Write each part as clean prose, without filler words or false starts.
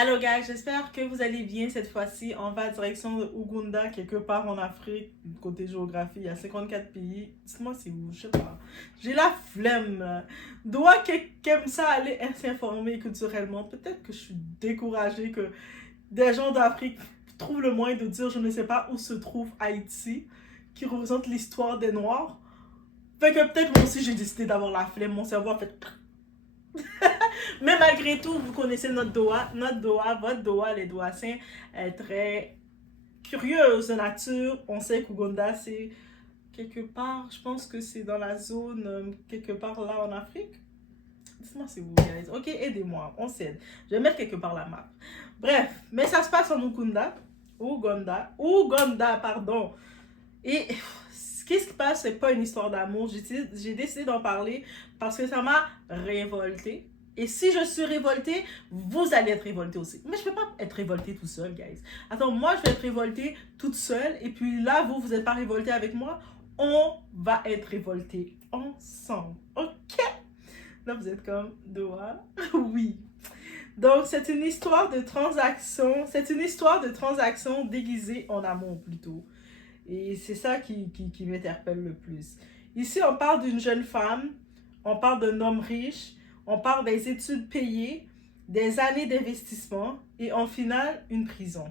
Allô guys, j'espère que vous allez bien cette fois-ci. On va en direction de Ouganda, quelque part en Afrique, côté géographie, il y a 54 pays. Dites-moi si vous, je sais pas. J'ai la flemme. Doit quelqu'un ça aller s'informer culturellement. Peut-être que je suis découragée que des gens d'Afrique trouvent le moyen de dire je ne sais pas où se trouve Haïti, qui représente l'histoire des Noirs. Fait que peut-être moi aussi j'ai décidé d'avoir la flemme. Mon cerveau a fait mais malgré tout, vous connaissez notre Doha, votre Doha, les Dohassiens, est très curieuse de nature. On sait qu'Ouganda, c'est quelque part, je pense que c'est dans la zone, quelque part là en Afrique. Dites-moi si vous, guys. Ok, aidez-moi, on s'aide. Je vais mettre quelque part la map. Bref, mais ça se passe en Ouganda, pardon. Et qu'est-ce qui se passe, c'est pas une histoire d'amour. J'ai décidé d'en parler parce que ça m'a révolté. Et si je suis révoltée, vous allez être révolté aussi. Mais je ne peux pas être révoltée tout seul, guys. Attends, moi, je vais être révoltée toute seule. Et puis là, vous n'êtes pas révolté avec moi. On va être révolté ensemble. OK? Là, vous êtes comme, Doha? Oui. Donc, c'est une histoire de transaction. C'est une histoire de transaction déguisée en amour, plutôt. Et c'est ça qui m'interpelle le plus. Ici, on parle d'une jeune femme, on parle d'un homme riche, on parle des études payées, des années d'investissement et en finale, une prison.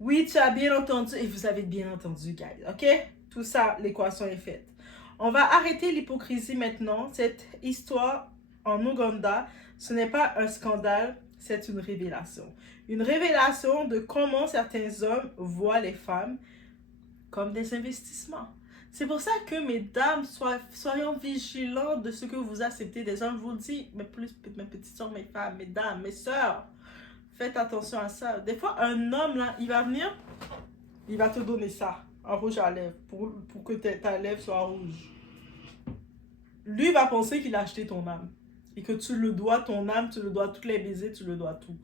Oui, tu as bien entendu, et vous avez bien entendu, guys, ok? Tout ça, l'équation est faite. On va arrêter l'hypocrisie maintenant. Cette histoire en Ouganda, ce n'est pas un scandale, c'est une révélation. Une révélation de comment certains hommes voient les femmes comme des investissements. C'est pour ça que, mesdames, soyons vigilants de ce que vous acceptez des hommes. Je vous le dis, mais plus mes petites soeurs, mes femmes, mesdames, mes soeurs, faites attention à ça. Des fois, un homme, là, il va venir, il va te donner ça, en rouge à lèvres, pour que ta lèvre soit rouge. Lui va penser qu'il a acheté ton âme. Et que tu le dois, ton âme, tu le dois tous les baisers, tu le dois tout.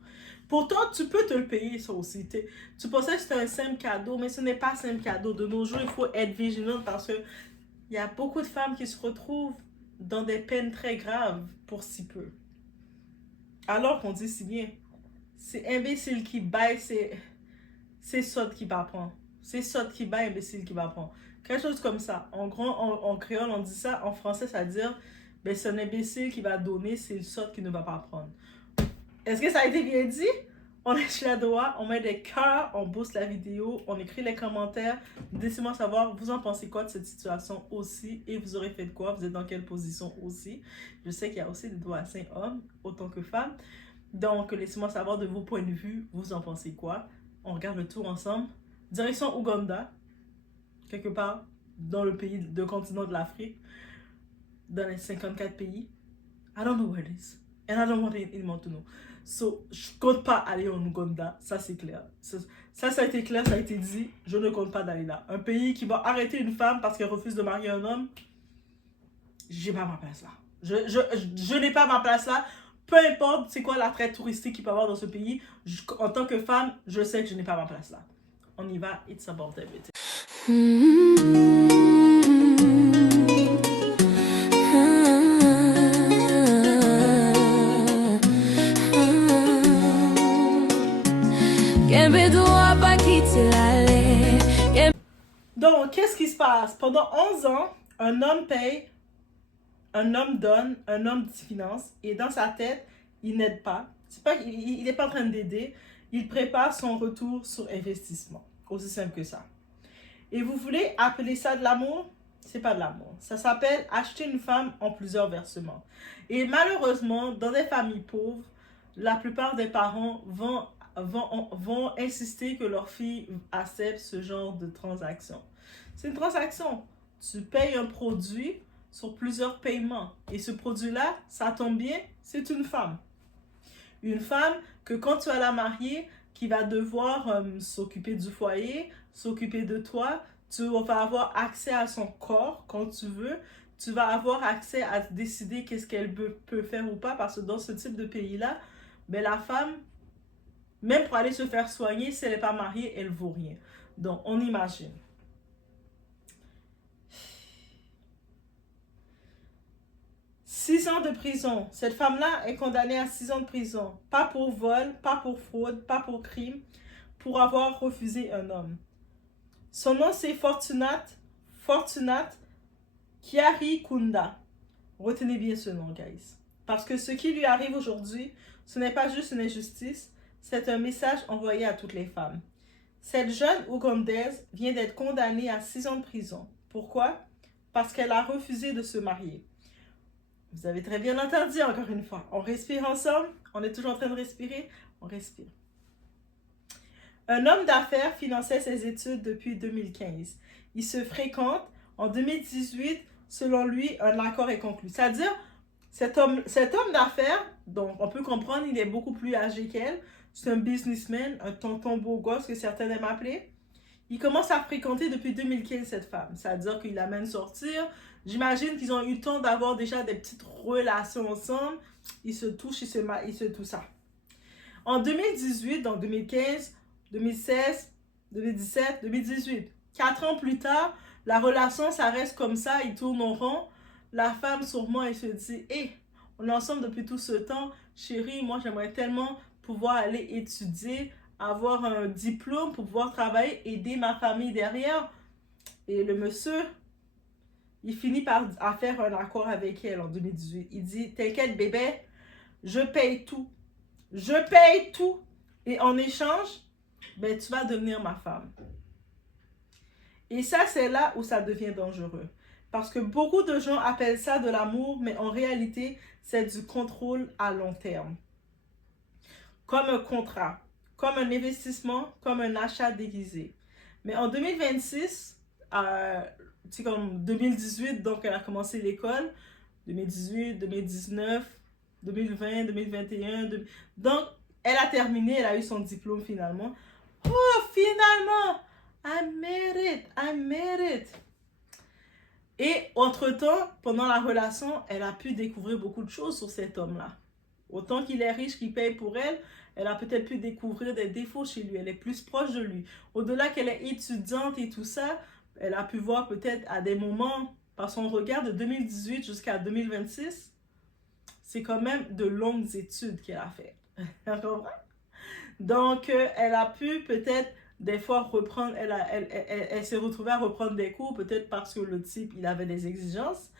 Pourtant, tu peux te le payer, ça aussi. Tu pensais que c'était un simple cadeau, mais ce n'est pas un simple cadeau. De nos jours, il faut être vigilant parce que il y a beaucoup de femmes qui se retrouvent dans des peines très graves pour si peu. Alors qu'on dit si bien, c'est imbécile qui baille, c'est sotte qui va prendre. C'est sotte qui baille, imbécile qui va prendre. Quelque chose comme ça. En créole, on dit ça. En français, ça veut dire, ben, c'est un imbécile qui va donner, c'est une sotte qui ne va pas prendre. Est-ce que ça a été bien dit? On est chez la Doha, on met des cœurs, on booste la vidéo, on écrit les commentaires. Laissez-moi savoir, vous en pensez quoi de cette situation aussi et vous aurez fait quoi? Vous êtes dans quelle position aussi? Je sais qu'il y a aussi des Dohassiens hommes autant que femmes. Donc, laissez-moi savoir de vos points de vue, vous en pensez quoi? On regarde le tour ensemble. Direction Ouganda, quelque part dans le pays, le continent de l'Afrique, dans les 54 pays. I don't know where it is. And I don't want anyone to know. So, je compte pas aller en Ouganda, ça c'est clair. Ça a été clair, ça a été dit, je ne compte pas d'aller là. Un pays qui va arrêter une femme parce qu'elle refuse de marier un homme, j'ai pas ma place là. Je n'ai pas ma place là. Peu importe c'est quoi l'attrait touristique qu'il peut y avoir dans ce pays, en tant que femme, je sais que je n'ai pas ma place là. On y va, it's about everything. Donc, qu'est-ce qui se passe? Pendant 11 ans, un homme paye, un homme donne, un homme finance, et dans sa tête, il n'aide pas. Il n'est pas en train d'aider, il prépare son retour sur investissement. Aussi simple que ça. Et vous voulez appeler ça de l'amour? C'est pas de l'amour. Ça s'appelle acheter une femme en plusieurs versements. Et malheureusement, dans des familles pauvres, la plupart des parents vont insister que leur fille accepte ce genre de transaction. C'est une transaction. Tu payes un produit sur plusieurs paiements. Et ce produit-là, ça tombe bien, c'est une femme. Une femme que quand tu vas la marier, qui va devoir s'occuper du foyer, s'occuper de toi, tu vas avoir accès à son corps quand tu veux, tu vas avoir accès à décider qu'est-ce qu'elle peut faire ou pas, parce que dans ce type de pays-là, ben, la femme, même pour aller se faire soigner, si elle n'est pas mariée, elle ne vaut rien. Donc, on imagine. 6 ans de prison. Cette femme-là est condamnée à 6 ans de prison. Pas pour vol, pas pour fraude, pas pour crime, pour avoir refusé un homme. Son nom, c'est Fortunate Kiari Kunda. Retenez bien ce nom, guys. Parce que ce qui lui arrive aujourd'hui, ce n'est pas juste une injustice, c'est un message envoyé à toutes les femmes. Cette jeune ougandaise vient d'être condamnée à 6 ans de prison. Pourquoi? Parce qu'elle a refusé de se marier. Vous avez très bien entendu, encore une fois. On respire ensemble. On est toujours en train de respirer. On respire. Un homme d'affaires finançait ses études depuis 2015. Ils se fréquentent. En 2018, selon lui, un accord est conclu. C'est-à-dire, cet homme d'affaires, donc on peut comprendre, il est beaucoup plus âgé qu'elle. C'est un businessman, un tonton beau gosse que certains aiment appeler. Il commence à fréquenter depuis 2015 cette femme. C'est-à-dire qu'il l'amène sortir. J'imagine qu'ils ont eu le temps d'avoir déjà des petites relations ensemble. Ils se touchent, ils se tout ça. En 2018, donc 2015, 2016, 2017, 2018, 4 ans plus tard, la relation, ça reste comme ça, ils tournent en rond. La femme, sûrement, elle se dit, hé, on est ensemble depuis tout ce temps. Chérie, moi, j'aimerais tellement pouvoir aller étudier, avoir un diplôme pour pouvoir travailler, aider ma famille derrière. Et le monsieur, il finit par faire un accord avec elle en 2018. Il dit, t'inquiète bébé, je paye tout. Je paye tout. Et en échange, ben, tu vas devenir ma femme. Et ça, c'est là où ça devient dangereux. Parce que beaucoup de gens appellent ça de l'amour, mais en réalité, c'est du contrôle à long terme. Comme un contrat, comme un investissement, comme un achat déguisé. Mais en 2026, c'est comme 2018, donc elle a commencé l'école, 2018, 2019, 2020, 2021, donc elle a terminé, elle a eu son diplôme finalement. Oh, finalement, I made it. Et entre-temps, pendant la relation, elle a pu découvrir beaucoup de choses sur cet homme-là. Autant qu'il est riche, qu'il paye pour elle, elle a peut-être pu découvrir des défauts chez lui. Elle est plus proche de lui. Au-delà qu'elle est étudiante et tout ça, elle a pu voir peut-être à des moments, par son regard de 2018 jusqu'à 2026, c'est quand même de longues études qu'elle a fait. Donc, elle a pu peut-être des fois reprendre, elle s'est retrouvée à reprendre des cours, peut-être parce que le type, il avait des exigences.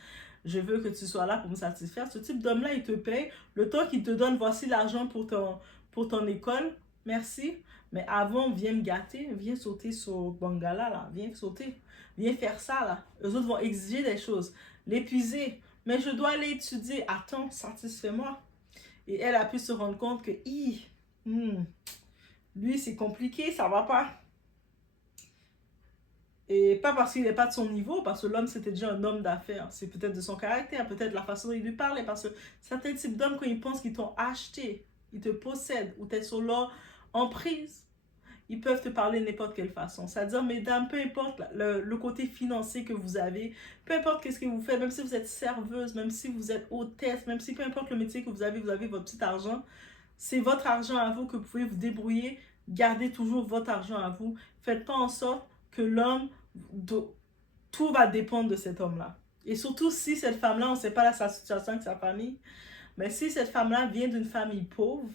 Je veux que tu sois là pour me satisfaire. Ce type d'homme-là, il te paye. Le temps qu'il te donne, voici l'argent pour ton école. Merci. Mais avant, viens me gâter. Viens sauter sur Bangala, là. Viens sauter. Viens faire ça, là. Eux autres vont exiger des choses. L'épuiser. Mais je dois aller étudier. Attends, satisfais-moi. Et elle a pu se rendre compte que, lui, c'est compliqué, ça va pas. Et pas parce qu'il n'est pas de son niveau, parce que l'homme, c'était déjà un homme d'affaires. C'est peut-être de son caractère, peut-être la façon dont il lui parlait. Parce que certains types d'hommes, quand ils pensent qu'ils t'ont acheté, ils te possèdent, ou t'es sur leur emprise, ils peuvent te parler de n'importe quelle façon. C'est-à-dire, mesdames, peu importe le côté financier que vous avez, peu importe qu'est-ce que vous faites, même si vous êtes serveuse, même si vous êtes hôtesse, même si peu importe le métier que vous avez votre petit argent, c'est votre argent à vous que vous pouvez vous débrouiller. Gardez toujours votre argent à vous. Faites pas en sorte que l'homme, tout va dépendre de cet homme-là. Et surtout si cette femme-là, on ne sait pas sa situation avec sa famille, mais si cette femme-là vient d'une famille pauvre,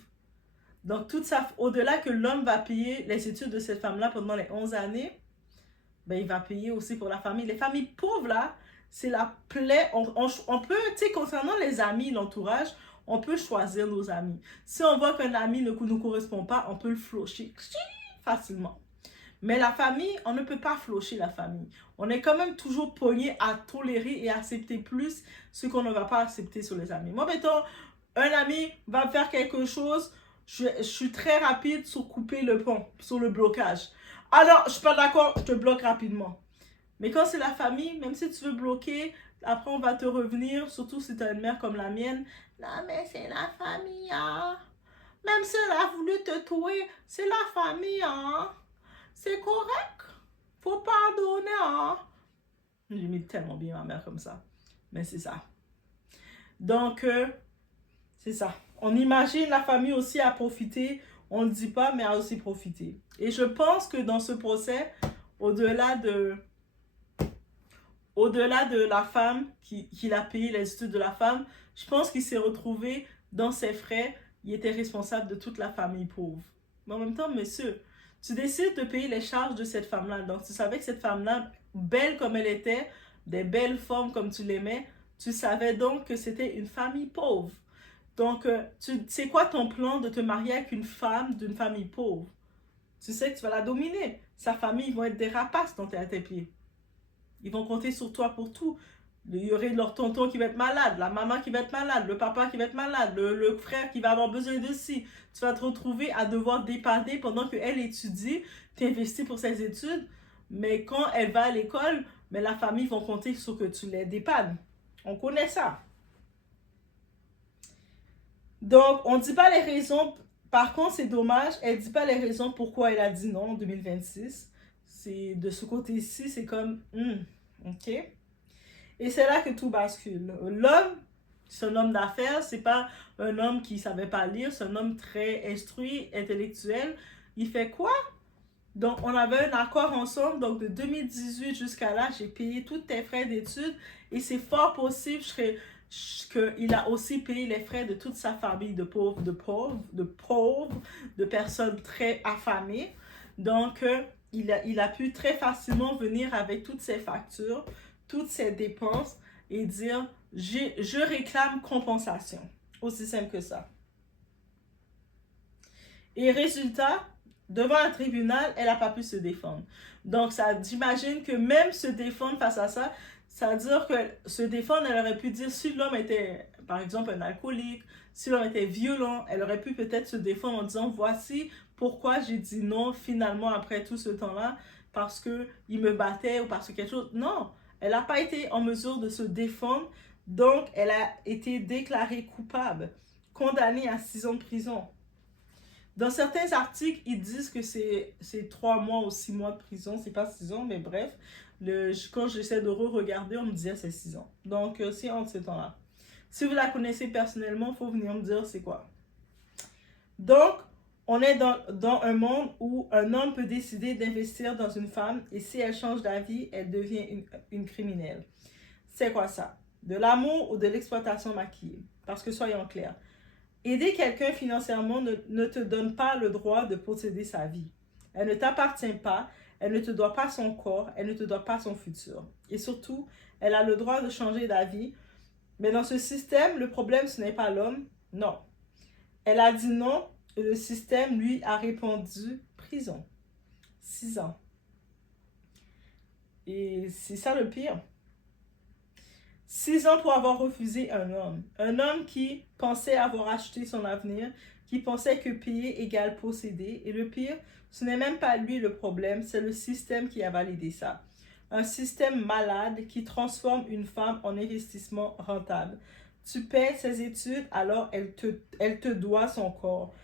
donc au-delà que l'homme va payer les études de cette femme-là pendant les 11 années, ben, il va payer aussi pour la famille. Les familles pauvres, là, c'est la plaie. On peut, tu sais, concernant les amis, l'entourage, on peut choisir nos amis. Si on voit qu'un ami ne nous correspond pas, on peut le flocher facilement. Mais la famille, on ne peut pas flocher la famille. On est quand même toujours pogné à tolérer et accepter plus ce qu'on ne va pas accepter sur les amis. Moi, mettons, un ami va faire quelque chose, je suis très rapide sur couper le pont, sur le blocage. Alors, je suis pas d'accord, je te bloque rapidement. Mais quand c'est la famille, même si tu veux bloquer, après on va te revenir, surtout si tu as une mère comme la mienne. Non, mais c'est la famille, hein. Même si elle a voulu te tuer, c'est la famille, hein. C'est correct. Faut pardonner, hein. J'imite tellement bien ma mère comme ça. Mais c'est ça. Donc, c'est ça. On imagine la famille aussi à profiter. On ne le dit pas, mais à aussi profiter. Et je pense que dans ce procès, au-delà au-delà de la femme qui a payé les études de la femme, je pense qu'il s'est retrouvé dans ses frais, il était responsable de toute la famille pauvre. Mais en même temps, monsieur, tu décides de payer les charges de cette femme-là. Donc, tu savais que cette femme-là, belle comme elle était, des belles formes comme tu l'aimais, tu savais donc que c'était une famille pauvre. Donc, c'est quoi ton plan de te marier avec une femme d'une famille pauvre? Tu sais que tu vas la dominer. Sa famille, ils vont être des rapaces dans tes pieds. Ils vont compter sur toi pour tout. Il y aurait leur tonton qui va être malade, la maman qui va être malade, le papa qui va être malade, le frère qui va avoir besoin de ci. Tu vas te retrouver à devoir dépanner pendant qu'elle étudie, tu investis pour ses études, mais quand elle va à l'école, mais la famille va compter sur que tu les dépannes. On connaît ça. Donc, on ne dit pas les raisons. Par contre, c'est dommage, elle ne dit pas les raisons pourquoi elle a dit non en 2026. C'est de ce côté-ci, c'est comme, ok. Et c'est là que tout bascule. L'homme, c'est un homme d'affaires, c'est pas un homme qui savait pas lire, c'est un homme très instruit, intellectuel. Il fait quoi? Donc, on avait un accord ensemble, donc de 2018 jusqu'à là, j'ai payé tous tes frais d'études et c'est fort possible qu'il a aussi payé les frais de toute sa famille de pauvres, de personnes très affamées. Donc, il a pu très facilement venir avec toutes ses factures, toutes ses dépenses et dire je réclame compensation. Aussi simple que ça. Et résultat, devant un tribunal, elle n'a pas pu se défendre. Donc, j'imagine que même se défendre face à ça, ça veut dire que se défendre, elle aurait pu dire si l'homme était, par exemple, un alcoolique, si l'homme était violent, elle aurait pu peut-être se défendre en disant voici pourquoi j'ai dit non finalement après tout ce temps-là, parce qu'il me battait ou parce que quelque chose. Non, elle n'a pas été en mesure de se défendre, donc elle a été déclarée coupable, condamnée à 6 ans de prison. Dans certains articles, ils disent que c'est 3 mois ou 6 mois de prison. C'est pas 6 ans, mais bref. Quand j'essaie de re-regarder, on me disait c'est 6 ans. Donc, c'est entre ces temps-là. Si vous la connaissez personnellement, il faut venir me dire c'est quoi. Donc, on est dans un monde où un homme peut décider d'investir dans une femme et si elle change d'avis, elle devient une criminelle. C'est quoi ça? De l'amour ou de l'exploitation maquillée? Parce que soyons clairs. Aider quelqu'un financièrement ne te donne pas le droit de posséder sa vie. Elle ne t'appartient pas, elle ne te doit pas son corps, elle ne te doit pas son futur. Et surtout, elle a le droit de changer d'avis. Mais dans ce système, le problème, ce n'est pas l'homme, non. Elle a dit non et le système, lui, a répondu prison. 6 ans. Et c'est ça le pire. 6 ans pour avoir refusé un homme. Un homme qui pensait avoir acheté son avenir, qui pensait que payer égale posséder. Et le pire, ce n'est même pas lui le problème, c'est le système qui a validé ça. Un système malade qui transforme une femme en investissement rentable. Tu paies ses études, alors elle te doit son corps.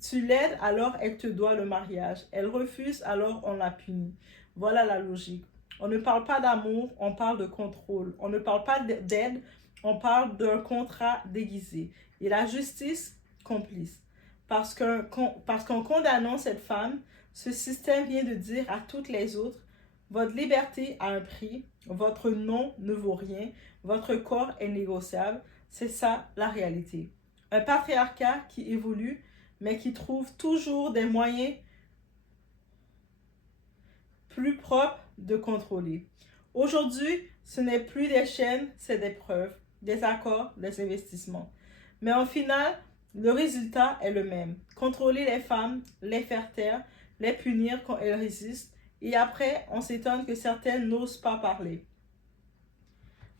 Tu l'aides, alors elle te doit le mariage. Elle refuse, alors on la punit. Voilà la logique. On ne parle pas d'amour, on parle de contrôle. On ne parle pas d'aide, on parle d'un contrat déguisé. Et la justice, complice. Parce qu'en condamnant cette femme, ce système vient de dire à toutes les autres, votre liberté a un prix, votre nom ne vaut rien, votre corps est négociable. C'est ça la réalité. Un patriarcat qui évolue, mais qui trouve toujours des moyens plus propre de contrôler. Aujourd'hui, ce n'est plus des chaînes, c'est des preuves, des accords, des investissements. Mais en final, le résultat est le même. Contrôler les femmes, les faire taire, les punir quand elles résistent. Et après, on s'étonne que certaines n'osent pas parler.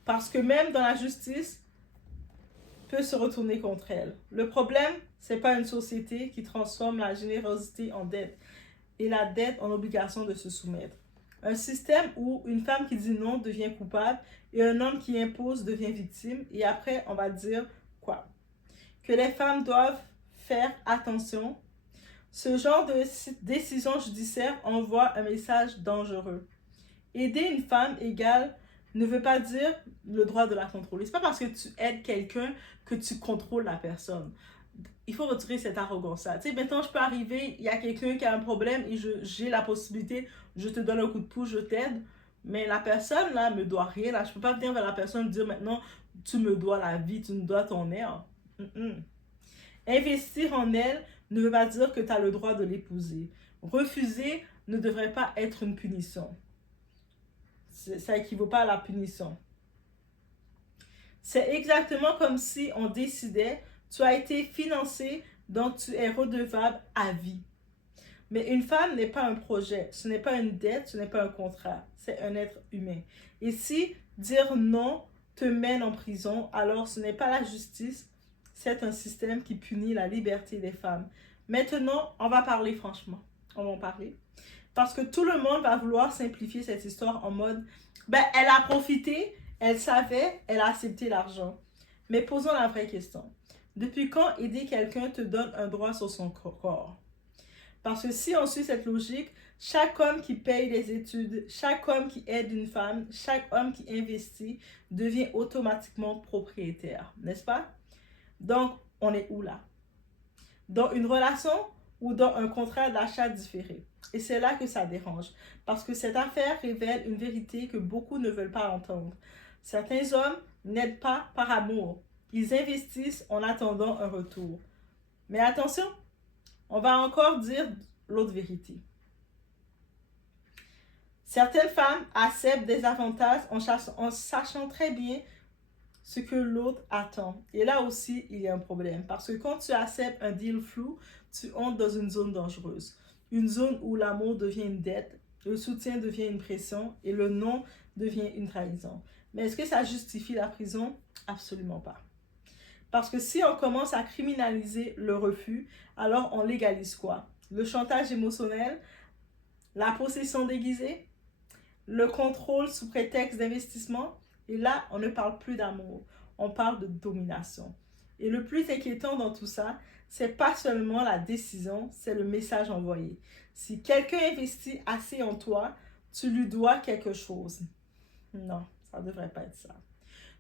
Parce que même dans la justice, peut se retourner contre elles. Le problème, c'est pas une société qui transforme la générosité en dette et la dette en obligation de se soumettre. Un système où une femme qui dit non devient coupable et un homme qui impose devient victime. Et après, on va dire quoi? Que les femmes doivent faire attention. Ce genre de décision judiciaire envoie un message dangereux. Aider une femme égale ne veut pas dire le droit de la contrôler. C'est pas parce que tu aides quelqu'un que tu contrôles la personne. Il faut retirer cette arrogance-là. Tu sais, maintenant, je peux arriver, il y a quelqu'un qui a un problème et j'ai la possibilité, je te donne un coup de pouce, je t'aide. Mais la personne, là, me doit rien. Là, je peux pas venir vers la personne et dire maintenant, tu me dois la vie, tu me dois ton air. Investir en elle ne veut pas dire que tu as le droit de l'épouser. Refuser ne devrait pas être une punition. Ça équivaut pas à la punition. C'est exactement comme si on décidait, tu as été financé, donc tu es redevable à vie. Mais une femme n'est pas un projet, ce n'est pas une dette, ce n'est pas un contrat, c'est un être humain. Et si dire non te mène en prison, alors ce n'est pas la justice, c'est un système qui punit la liberté des femmes. Maintenant, on va parler franchement. On va en parler. Parce que tout le monde va vouloir simplifier cette histoire en mode, ben, elle a profité, elle savait, elle a accepté l'argent. Mais posons la vraie question. Depuis quand aider quelqu'un te donne un droit sur son corps? Parce que si on suit cette logique, chaque homme qui paye les études, chaque homme qui aide une femme, chaque homme qui investit devient automatiquement propriétaire, n'est-ce pas? Donc, on est où là? Dans une relation ou dans un contrat d'achat différé? Et c'est là que ça dérange, parce que cette affaire révèle une vérité que beaucoup ne veulent pas entendre. Certains hommes n'aident pas par amour. Ils investissent en attendant un retour. Mais attention, on va encore dire l'autre vérité. Certaines femmes acceptent des avantages en sachant très bien ce que l'autre attend. Et là aussi, il y a un problème. Parce que quand tu acceptes un deal flou, tu entres dans une zone dangereuse. Une zone où l'amour devient une dette, le soutien devient une pression et le non devient une trahison. Mais est-ce que ça justifie la prison? Absolument pas. Parce que si on commence à criminaliser le refus, alors on légalise quoi? Le chantage émotionnel, la possession déguisée, le contrôle sous prétexte d'investissement. Et là, on ne parle plus d'amour, on parle de domination. Et le plus inquiétant dans tout ça, c'est pas seulement la décision, c'est le message envoyé. Si quelqu'un investit assez en toi, tu lui dois quelque chose. Non, ça ne devrait pas être ça.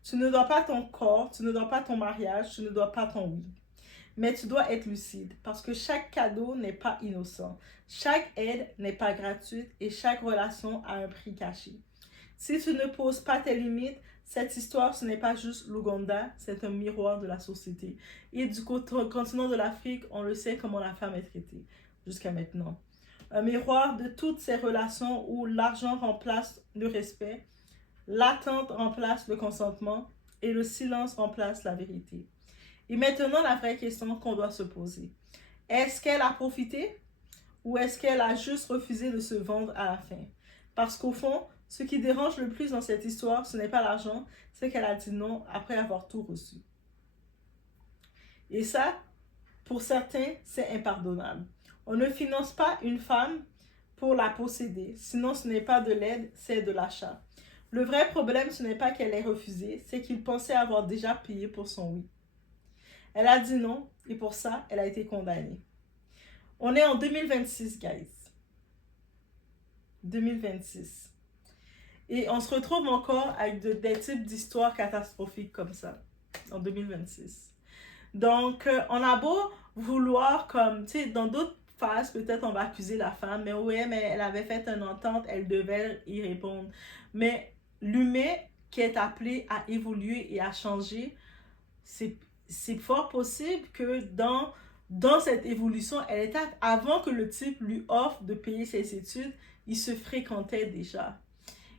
Tu ne dois pas ton corps, tu ne dois pas ton mariage, tu ne dois pas ton oui. Mais tu dois être lucide parce que chaque cadeau n'est pas innocent. Chaque aide n'est pas gratuite et chaque relation a un prix caché. Si tu ne poses pas tes limites, cette histoire, ce n'est pas juste l'Ouganda, c'est un miroir de la société. Et du continent de l'Afrique, on le sait comment la femme est traitée jusqu'à maintenant. Un miroir de toutes ces relations où l'argent remplace le respect, l'attente remplace le consentement et le silence remplace la vérité. Et maintenant, la vraie question qu'on doit se poser. Est-ce qu'elle a profité ou est-ce qu'elle a juste refusé de se vendre à la fin? Parce qu'au fond, ce qui dérange le plus dans cette histoire, ce n'est pas l'argent, c'est qu'elle a dit non après avoir tout reçu. Et ça, pour certains, c'est impardonnable. On ne finance pas une femme pour la posséder, sinon ce n'est pas de l'aide, c'est de l'achat. Le vrai problème, ce n'est pas qu'elle ait refusé, c'est qu'il pensait avoir déjà payé pour son oui. Elle a dit non et pour ça, elle a été condamnée. On est en 2026, guys. 2026. Et on se retrouve encore avec des types d'histoires catastrophiques comme ça, en 2026. Donc, on a beau vouloir, comme, tu sais, dans d'autres phases, peut-être on va accuser la femme, mais ouais, mais elle avait fait une entente, elle devait y répondre. Mais l'humain qui est appelé à évoluer et à changer, c'est fort possible que dans cette évolution, elle était avant que le type lui offre de payer ses études, il se fréquentait déjà.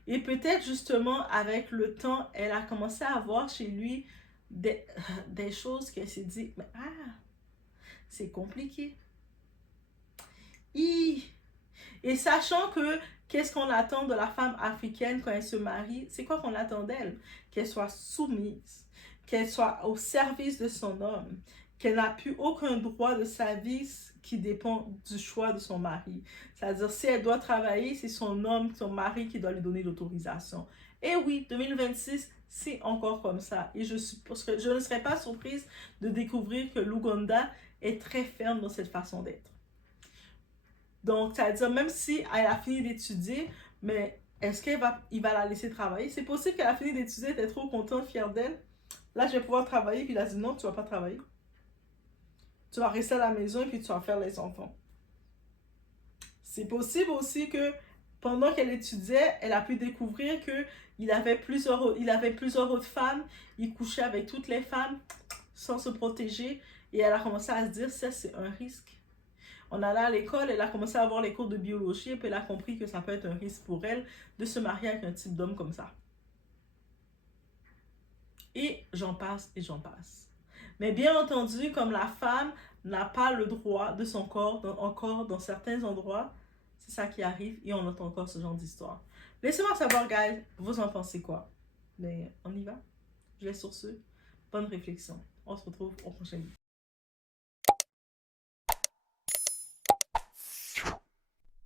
Et peut-être justement avec le temps, elle a commencé à voir chez lui des choses qu'elle s'est dit, mais c'est compliqué. Et sachant que qu'est-ce qu'on attend de la femme africaine quand elle se marie, c'est quoi qu'on attend d'elle? Qu'elle soit soumise, qu'elle soit au service de son homme, qu'elle n'a plus aucun droit de sa vie qui dépend du choix de son mari. C'est-à-dire, si elle doit travailler, c'est son homme, son mari qui doit lui donner l'autorisation. Et oui, 2026, c'est encore comme ça. Et je ne serais pas surprise de découvrir que l'Ouganda est très ferme dans cette façon d'être. Donc, c'est-à-dire, même si elle a fini d'étudier, mais est-ce qu'il va la laisser travailler? C'est possible qu'elle a fini d'étudier, elle est trop contente, fière d'elle. Là, je vais pouvoir travailler, puis il a dit non, tu ne vas pas travailler. Tu vas rester à la maison et puis tu vas faire les enfants. C'est possible aussi que pendant qu'elle étudiait, elle a pu découvrir que il avait plusieurs autres femmes, il couchait avec toutes les femmes sans se protéger, et elle a commencé à se dire, ça c'est un risque. On allait à l'école, elle a commencé à avoir les cours de biologie, et puis elle a compris que ça peut être un risque pour elle de se marier avec un type d'homme comme ça. Et j'en passe et j'en passe. Mais bien entendu, comme la femme n'a pas le droit de son corps, encore dans certains endroits, c'est ça qui arrive et on entend encore ce genre d'histoire. Laissez-moi savoir, guys, vous en pensez quoi? Mais on y va. Je laisse sur ce. Bonne réflexion. On se retrouve au prochain vidéo.